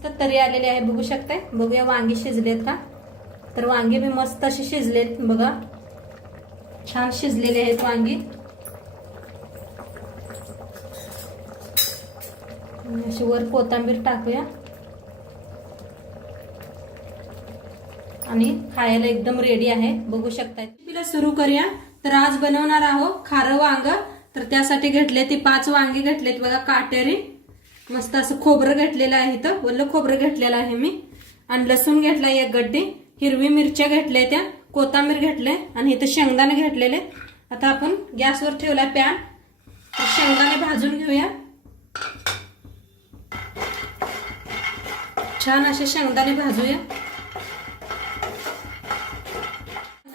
मस्त तरी आलेले आहे बघू शकताय? बघूया वांगी शिजलेत का? तर वांगे मी मस्त अशी शिजलेत बघा. छान शिजलेले आहेत वांगी. अशी वर कोथांबीर टाकूया. आणि खायला एकदम रेडी आहे बघू शकताय. तिला सुरू करूया. तर आज बनवणार आहोत खारं वांग. तर त्यासाठी घेतले ती पाच वांगे घेतलेत बघा काटेरी. मस्त असं खोबरं घेतलेलं आहे इथं. वल्ल खोबरं घेतलेलं आहे मी. आणि लसूण घेतलाय एक गड्डी हिरवी मिरच्या घेतल्या त्या कोथांबीर घेतले आणि इथं शेंगदाणे घेतलेले आता आपण गॅसवर ठेवला पॅन. शेंगदाणे भाजून घेऊया. छान असे शेंगदाणे भाजूया.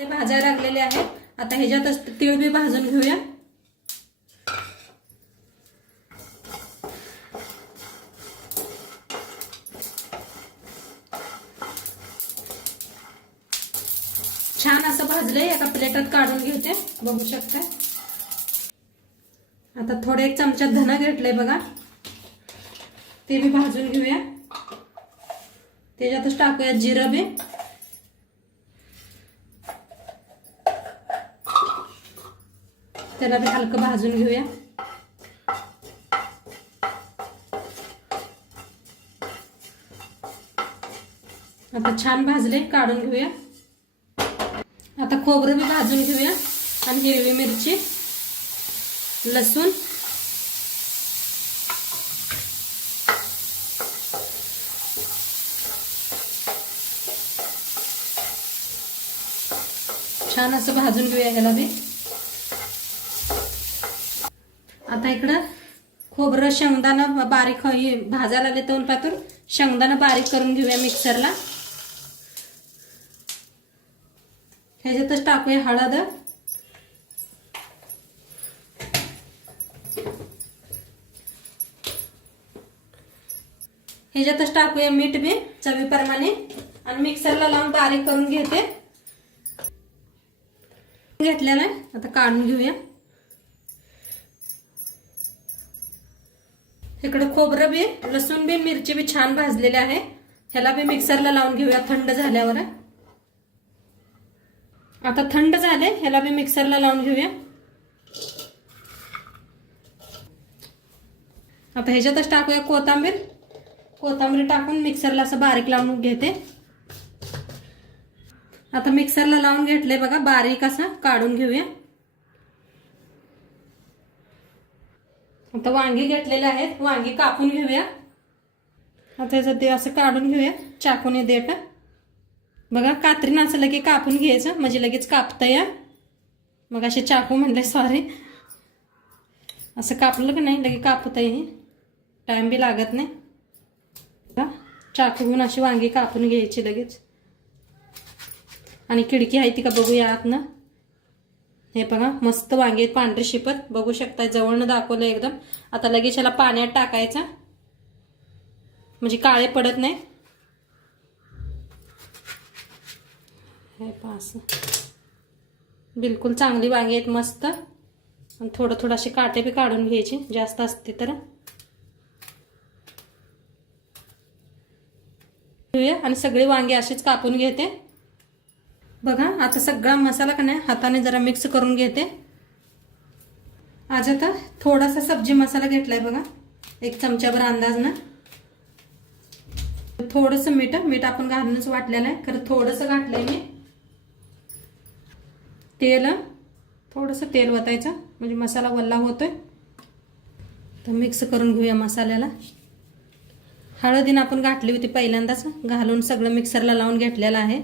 भाजायला लागलेले आहेत. आता ह्याच्यातच तीळ बी भाजून घेऊया छान असं भाजलंय एका प्लेटात इथे बघू शकते आता थोडे एक चमचा धन घेतलंय बघा. ते बी भाजून घेऊया. त्याच्यातच टाकूया जिरं बी. त्याला बी हलकं भाजून घेऊया. आता छान भाजले काढून घेऊया. आता खोबरं बी भाजून घेऊया. आणि हिरवी मिरची लसूण. छान असं भाजून घेऊया ह्याला बी. आता इकडं खोबरं शेंगदाणं बारीक भाजायला आले पातून पातूर शेंगदाणं बारीक करून घेऊया मिक्सरला. ह्याच्यातच टाकूया हळद. ह्याच्यातच टाकूया मीठ बी चवीप्रमाणे. आणि मिक्सरला लावून बारीक करून घेते. घेतलेलं आहे आता काढून घेऊया. इकडे खोबरं बी लसूण बी मिरची बी छान भाजलेले आहे. ह्याला बी मिक्सरला लावून घेऊया थंड झाल्यावर. आता थंड झाले ह्याला बी मिक्सरला लावून घेऊया. आता ह्याच्यातच टाकूया कोथंबीर. कोथंबरी टाकून मिक्सरला असं बारीक लावून घेते. आता मिक्सरला लावून घेतले बघा बारीक असं काढून घेऊया. आता वांगी घेतलेले आहेत वांगी कापून घेऊया. आता त्याचं ते असं काढून घेऊया चाकूने देठ बघा कात्रीनं असं लगे कापून घ्यायचं म्हणजे लगेच कापता या मग असे चाकू म्हणले सॉरी असं कापलं का नाही लगे कापता येईल टाइम बी लागत नाही. चाकूहून अशी वांगी कापून घ्यायची लगेच. आणि खिडकी आहे ती का बघूया आतनं. हे बघा मस्त वांगे आहेत पांढरे शिपत. बघू शकता जवळनं दाखवलं एकदम. आता लगेच याला पाण्यात टाकायचा. म्हणजे काळे पडत नाही. हे पास बिलकुल चांगली वांगी आहेत मस्त. आणि थोडं थोडं असे काटे बी काढून घ्यायचे. जास्त असते तर. घेऊया आणि सगळी वांगी अशीच कापून घेते. बघा आता सगळा मसाला का नाही हाताने जरा मिक्स करून घेते. आज आता थोडासा सब्जी मसाला घेतलाय बघा एक चमच्याभर अंदाज ना. थोडंसं मीठ मीठ आपण घालूनच वाटलेलं आहे खरं थोडंसं घातलंय मी. तेल थोडंसं तेल वतायचं म्हणजे मसाला वल्ला होतोय. तर मिक्स करून घेऊया मसाल्याला. हळदीनं आपण घातली होती पहिल्यांदाच. घालून सगळं मिक्सरला लावून घेतलेलं आहे.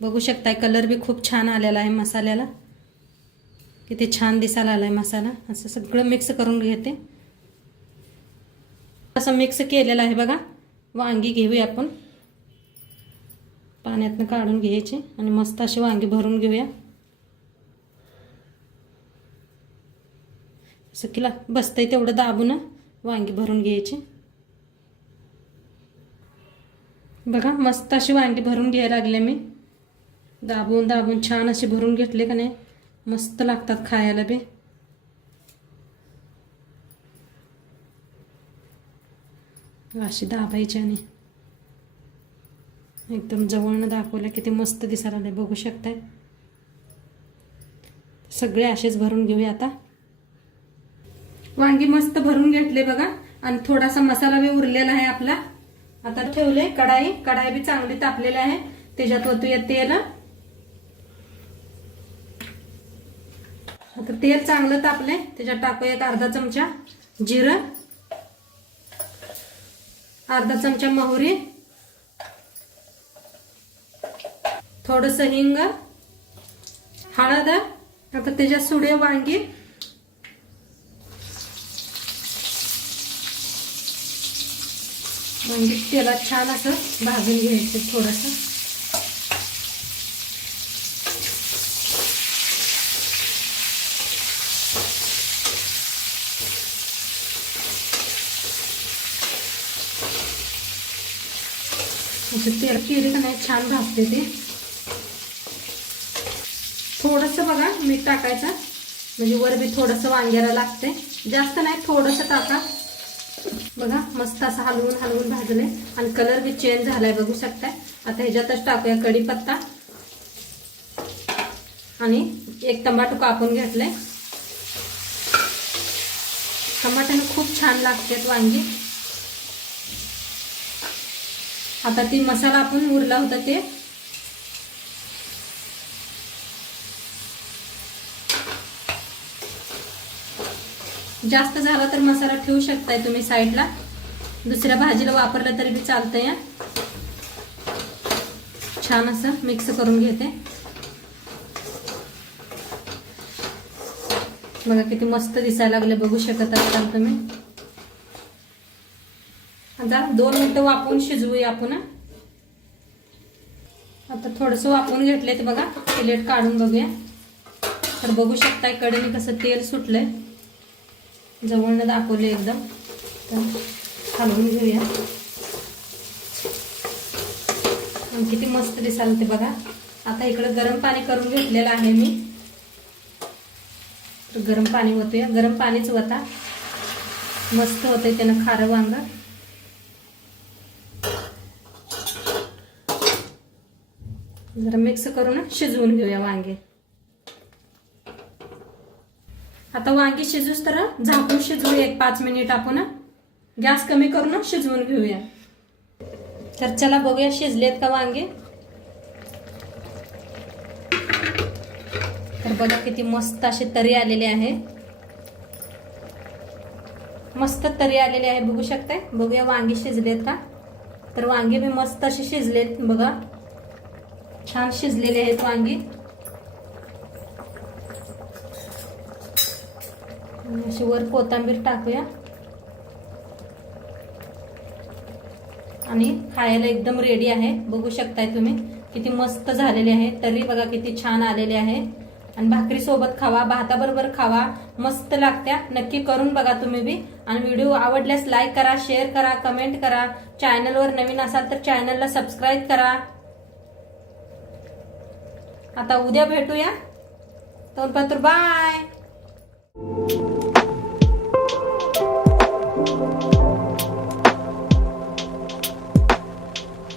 बघू शकताय कलर बी खूप छान आलेला आहे मसाल्याला. किती छान दिसायला आला आहे मसाला. असं सगळं मिक्स करून घेते. असं मिक्स केलेलं आहे बघा. वांगी घेऊया आपण. पाण्यातनं काढून घ्यायची आणि मस्त अशी वांगी भरून घेऊया. असं किला. बसतंय तेवढं दाबून वांगी भरून घ्यायची. बघा मस्त अशी वांगी भरून घ्यायला लागले मी. दाबून दाबून छान असे भरून घेतले का नाही? मस्त लागतात खायला बी. अशी दाबायची आणि एकदम जवळनं दाखवलं किती मस्त दिसायला लागले बघू शकताय? सगळे असेच भरून घेऊया आता. वांगी मस्त भरून घेतले बघा आणि थोडासा मसाला बी उरलेला आहे आपला. आता ठेवले कढाई. कढाई बी चांगली तापलेली आहे. त्याच्यात ओतूया तेल. आता तेल चांगलं तापले त्याच्यात टाकूया एक अर्धा चमचा जिरं. अर्धा चमचा मोहरी. थोडस हिंग. हळद. आता त्याच्यात सुडे वांगी. म्हणजे तेलात छान असं भाजून घ्यायचं थोडस. असं म्हणजे तेल केली का नाही छान भाजते ते. थोडस बघा मीठ टाकायचं. म्हणजे वर बी थोडस वांग्याला लागते जास्त नाही थोडस टाका. बघा मस्त असं हलवून हलवून भाजले आणि कलर बी चेंज झालाय बघू शकताय. आता ह्याच्यातच टाकूया कढीपत्ता. आणि एक टमाटो कापून घेतलंय. टमाट्याने खूप छान लागतात वांगी. आता ती मसाला आपण उरला होता ते जास्त झाला तर मसाला ठेवू शकताय तुम्ही साईडला. दुसऱ्या भाजीला वापरलं तरी बी चालतंय या छान असं मिक्स करून घेते. बघा किती मस्त दिसायला लागले बघू शकत असाल तुम्ही. आता दोन मिनिटं वापरून शिजवूया आपण आता थोडस वापरून घेतले ते बघा प्लेट काढून बघूया. तर बघू शकताय कडेने कसं तेल सुटलंय. जवळनं दाखवले एकदम. तर हलवून घेऊया. किती मस्त दिसायला ते बघा. आता इकडं गरम पाणी करून घेतलेलं आहे मी. तर गरम पाणी होतोय गरम पाणीच होता मस्त होतंय त्यानं खारं वांग. जरा मिक्स करून शिजवून घेऊया वांगे. आता वांगी शिजूस तर झाकून शिजवूया एक पाच मिनिट आपण गॅस कमी करून शिजवून घेऊया. तर चला बघूया शिजलेत का वांगे? तर बघा किती मस्त असे तरी आलेले आहे. मस्त तरी आलेले आहे बघू शकताय? बघूया वांगी शिजलेत का? तर वांगे बी मस्त अशी शिजलेत बघा. छान शिजलेले आहेत वांगी. अशी वर कोथिंबीर टाकूया. आणि खायला एकदम रेडी आहे. बघू शकताय तुम्ही किती मस्त झालेली आहे. तरी बघा किती छान आलेली आहे. आणि भाकरी सोबत खावा भाताबरोबर खावा मस्त लागत्या. नक्की करून बघा तुम्ही बी. आणि व्हिडिओ आवडल्यास लाईक करा शेअर करा कमेंट करा. चॅनलवर नवीन असाल तर चॅनलला सबस्क्राईब करा. आता उद्या भेटूया. तर बाय